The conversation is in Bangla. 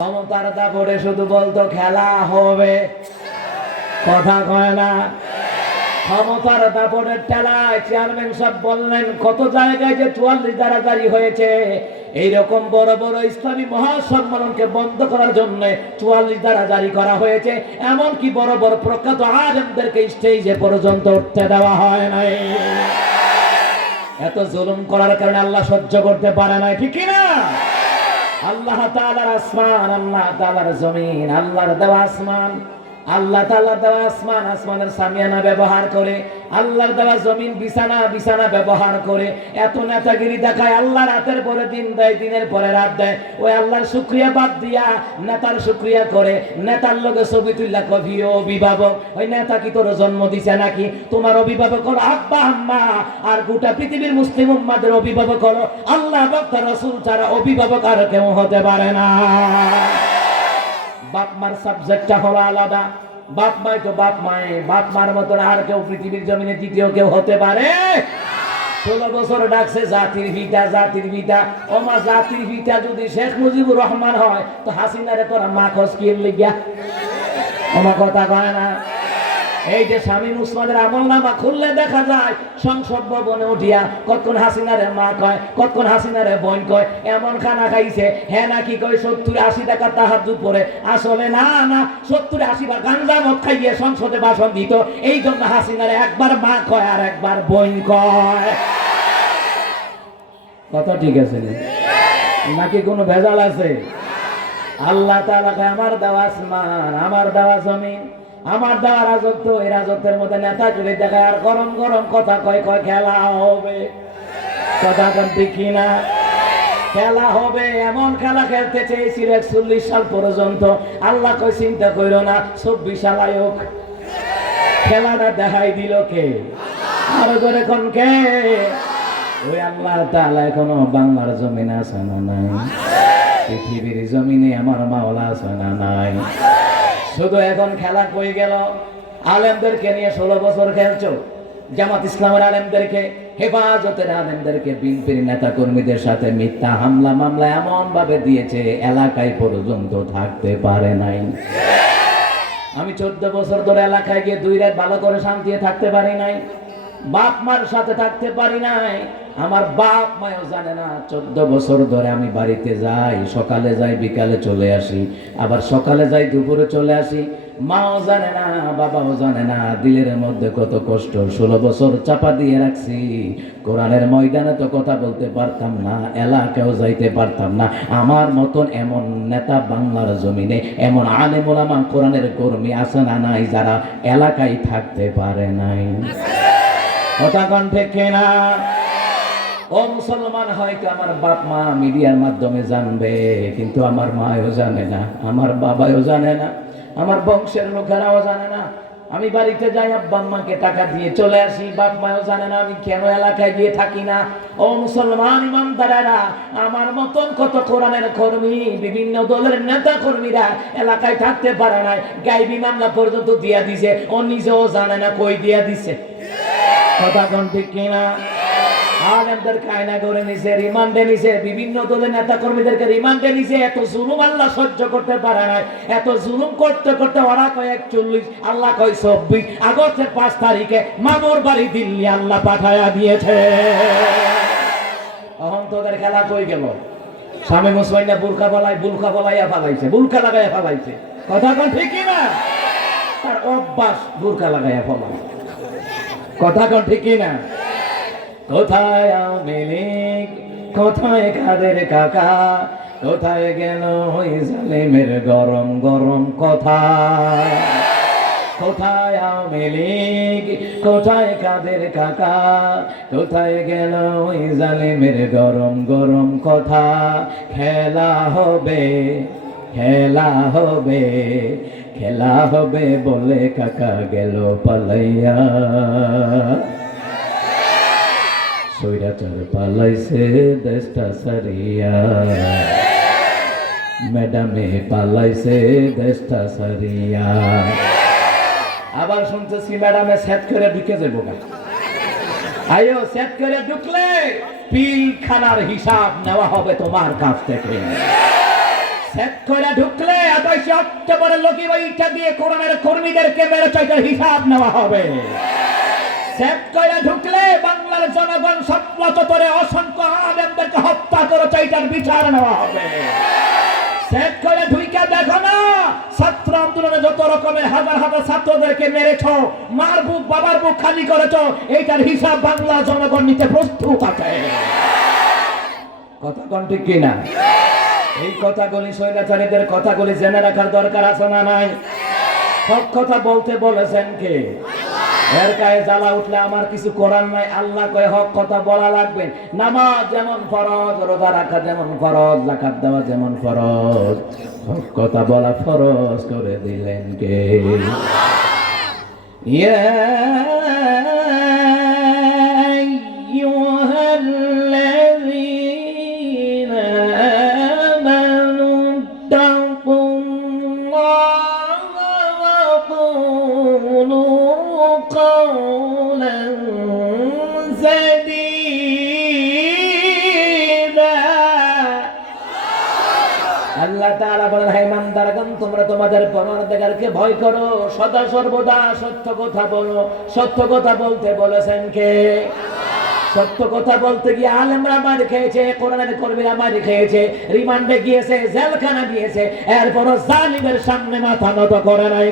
ক্ষমতার দাপটে শুধু বলতো খেলা হবে, কথা কয় না। ক্ষমতার দাপটের ঠেলায় চেয়ারম্যান সাহেব বললেন কত জায়গায় যে 44 ধারা জারি হয়েছে, এইরকম বড় বড় ইসলামী মহাসম্মেলনকে বন্ধ করার জন্য 44 ধারা জারি করা হয়েছে। এমনকি বড় বড় প্রখ্যাত আলেমদেরকে স্টেজে পর্যন্ত উঠতে দেওয়া হয় নাই। এত জুলুম করার কারণে আল্লাহ সহ্য করতে পারে নাই, ঠিক না? আল্লাহ তাআলার আসমান, আল্লাহ তাআলার জমিন, আল্লাহর দেওয়া আসমান, আল্লাহ তাআলার দেওয়া আসমান, আসমানের সামিয়ানা ব্যবহার করে, আল্লাহর দেওয়া জমিন বিছানা, বিছানা ব্যবহার করে এত নেতাগিরি দেখায়। আল্লাহ রাতের পরে দিন দেয়, দিনের পরে রাত দেয়। ওই আল্লাহর শুকরিয়া বাদ দিয়া নেতার শুকরিয়া করে, নেতার লগে ছবি তুললা কবি অভিভাবক। ওই নেতা কি তোর জন্ম দিছে নাকি? তোমার অভিভাবক হলো আব্বা আম্মা, আর গোটা পৃথিবীর মুসলিম উম্মাদের অভিভাবক হলো আল্লাহ ভক্ত রাসূল ছাড়া অভিভাবক আর কেউ হতে পারে না। বাপ মার সাবজেক্টটা হলো আলাদা। বাপ মাই তো বাপ মাই, বাপ মার মতন আর কেউ পৃথিবীর জমিনে দ্বিতীয় কেউ হতে পারে? 16 বছর ডাকছে জাতির পিতা, জাতির পিতা। ও মা, জাতির পিতা যদি শেখ মুজিবুর রহমান হয় তো হাসিনারে তোরা মা খোঁজ কি লিগা? ও মা, কথা কয় না। এই যে শামীম ওসমানের আমলনামা খুললে দেখা যায় সংসদ ভবনে উঠিয়া কতক্ষণ হাসিনারে মা কয়, কতক্ষণ হাসিনারে বোন কয়। এমন খানা খাইছে হ্যাঁ নাকি কয় 70-80 টাকা তাহাজ্জুদ পড়ে। আসলে না না, 70-80 বার গাঞ্জা মদ খাইয়ে সংসদে ভাষণ দিত। এই জন্য হাসিনারে একবার মা কয় আর একবার বোন কয়। কথা ঠিক আছে নাকি কোনো ভেজাল আছে? আল্লাহ তাআলা কয় আমার দেওয়া আসমান, আমার দেওয়া জমিন, আমার দেওয়া রাজত্ব, এই রাজত্বের মধ্যে নেতা চলে দেখায় আর গরম গরম কথা কয়, কয় খেলা হবে। কথা ঠিক কিনা? খেলা হবে। এমন খেলা খেলতে চেয়েছিল 41 সাল পর্যন্ত। আল্লাহ কয় চিন্তা করো না, 24 সাল আয়োগ। খেলাটা দেখাই দিল কে? আরো জোরে কোন কে? ওই আল্লাহ তাআলা এখনো বাংলার জমিনে আছে না নাই? পৃথিবীর জমিনে আমার মাওলা আছে না নাই? শুধু এখন খেলা কই গেল? আলেমদেরকে নিয়ে 16 বছর খেলছো। জামাত ইসলামের আলেমদেরকে, হেফাজতের আলেমদেরকে বিএনপির নেতা কর্মীদের সাথে মিথ্যা হামলা মামলা এমন ভাবে দিয়েছে এলাকায় পর্যন্ত থাকতে পারে নাই। আমি 14 বছর ধরে এলাকায় গিয়ে 2 রাত ভালো করে শান্তিতে থাকতে পারি নাই। বাপ মার সাথে থাকতে পারি নাই। আমার বাপ মাও জানে না 14 বছর ধরে আমি বাড়িতে যাই, সকালে যাই বিকালে চলে আসি, আবার সকালে যাই দুপুরে চলে আসি। মাও জানে না, বাবাও জানে না দিলের মধ্যে কত কষ্ট। 16 বছর চাপা দিয়ে রাখছি। কোরআনের ময়দানে তো কথা বলতে পারতাম না, এলাকাও যাইতে পারতাম না। আমার মতন এমন নেতা বাংলার জমিনে, এমন আলেম ওলামা কোরআনের কর্মী আছে না নাই যারা এলাকায় থাকতে পারে নাই? কথা কণ্ঠে কেনা? ও মুসলমান, হয়তো আমার বাপ মা মিডিয়ার মাধ্যমে জানবে, কিন্তু আমার মাও জানে না, আমার বাবাও জানে না, আমার বংশের লোকেরাও জানে না। আমি বাড়িতে যাই, আব্বা আম্মাকে টাকা দিয়ে চলে আসি, বাপ মাও জানে না আমি কেন এলাকায় গিয়ে থাকি না। ও মুসলমান ইমানদারেরা, আমার মতন কত কোরআনের কর্মী, বিভিন্ন দলের নেতা কর্মীরা এলাকায় থাকতে পারে নাই, গায়েবী মামলা পর্যন্ত দিয়া দিছে, ও নিজেও জানে না কই দিয়া দিছে। কথা কোন ঠিক কিনা? আলেমদের কায়না করে নিছে, রিমান্ডে নিছে, বিভিন্ন দলের নেতা কর্মীদেরকে রিমান্ডে নিছে। এত জুলুম আল্লাহ সহ্য করতে পারে নাই। এত জুলুম করতে করতে ওরা কয় 41, আল্লাহ কয় 24 আগস্টের 5 তারিখে মামুর বাড়ি দিল্লি আল্লাহ পাঠায়া দিয়েছে। এখন তোদের খেলা কই গেল? শামীম ওসমাইনা বুরকা বলাইয়া ফালাইছে, বুরকা লাগাইয়া ফালাইছে। কথা কোন ঠিক না? তার অভ্যাস বুরকা লাগাইয়া ফলাই। কথা কোন ঠিক না? কোথায় আওয়ামী লীগ, কোথায় কাদের কাকা, কোথায় গেল ওই জালিমের গরম গরম কথা? কোথায় আওয়ামী লীগ, কোথায় কাদের কাকা, কোথায় গেল ওই জালিমের গরম গরম কথা? খেলা হবে, খেলা হবে, খেলা হবে বলে কাকা গেল পালাইয়া। সৈরাচার পালাইছে দেশটা সারিয়া, ম্যাডামে পালাইছে দেশটা সারিয়া। আবার শুনতেছি ম্যাডামে সেট করে ঢুকে যাবো। আইও সেট করে ঢুকলে পিলখানার হিসাব নেওয়া হবে তোমার কাছ থেকে। সেট করে ঢুকলে 28 অক্টোবরে লোকি বইটা দিয়ে কোরআনের কর্মীদেরকে মেরেছে, এটার হিসাব নেওয়া হবে। সেট করে ঢুকলে বাংলার জনগণ 17 অসংখ্য আলেমদেরকে হত্যা করেছে, এটার বিচার নেওয়া হবে। সেট করে ঢুইকা দেখো না, ছাত্র আন্দোলনে যত রকমের হাজার হাজার ছাত্রদেরকে মেরেছো, মার বুক বাবার বুক খালি করেছো, এইটার হিসাব বাংলা জনগণ নিতে প্রস্তুত আছে। কথা কোন ঠিক কিনা? এই কথাগুলি স্বৈরাচারীদের কথাগুলি জেনে রাখার দরকার আছে না নাই? সব কথা বলতে বলেছেন কে? এর গায়ে জ্বালা উঠলে আমার কিছু করার নাই। আল্লাহ কয় হক কথা বলা লাগবে। নামাজ যেমন ফরজ, রোজা রাখা যেমন ফরজ, যাকাত দেওয়া যেমন ফরজ, হক কথা বলা ফরজ করে দিলেন কে? ইয়া আইয়ুহাল্লাযীনা আমানু তাকুল্লাহা ওয়া কুলু قولا سديدا। আল্লাহ তাআলা বলেন, হে ইমানদারগণ, তোমরা তোমাদের পরওয়ারদিগারকে ভয় করো, সদা সর্বদা সত্য কথা বলো। সত্য কথা বলতে বলেছেন কে? সত্য কথা বলতে গিয়ে আলেমরা মার খেয়েছে, কোরআনের কর্মীরা মার খেয়েছে, রিমান্ডে গিয়েছে, জেলখানা গিয়েছে, এরপরও জালিমের সামনে মাথা নত করে নাই।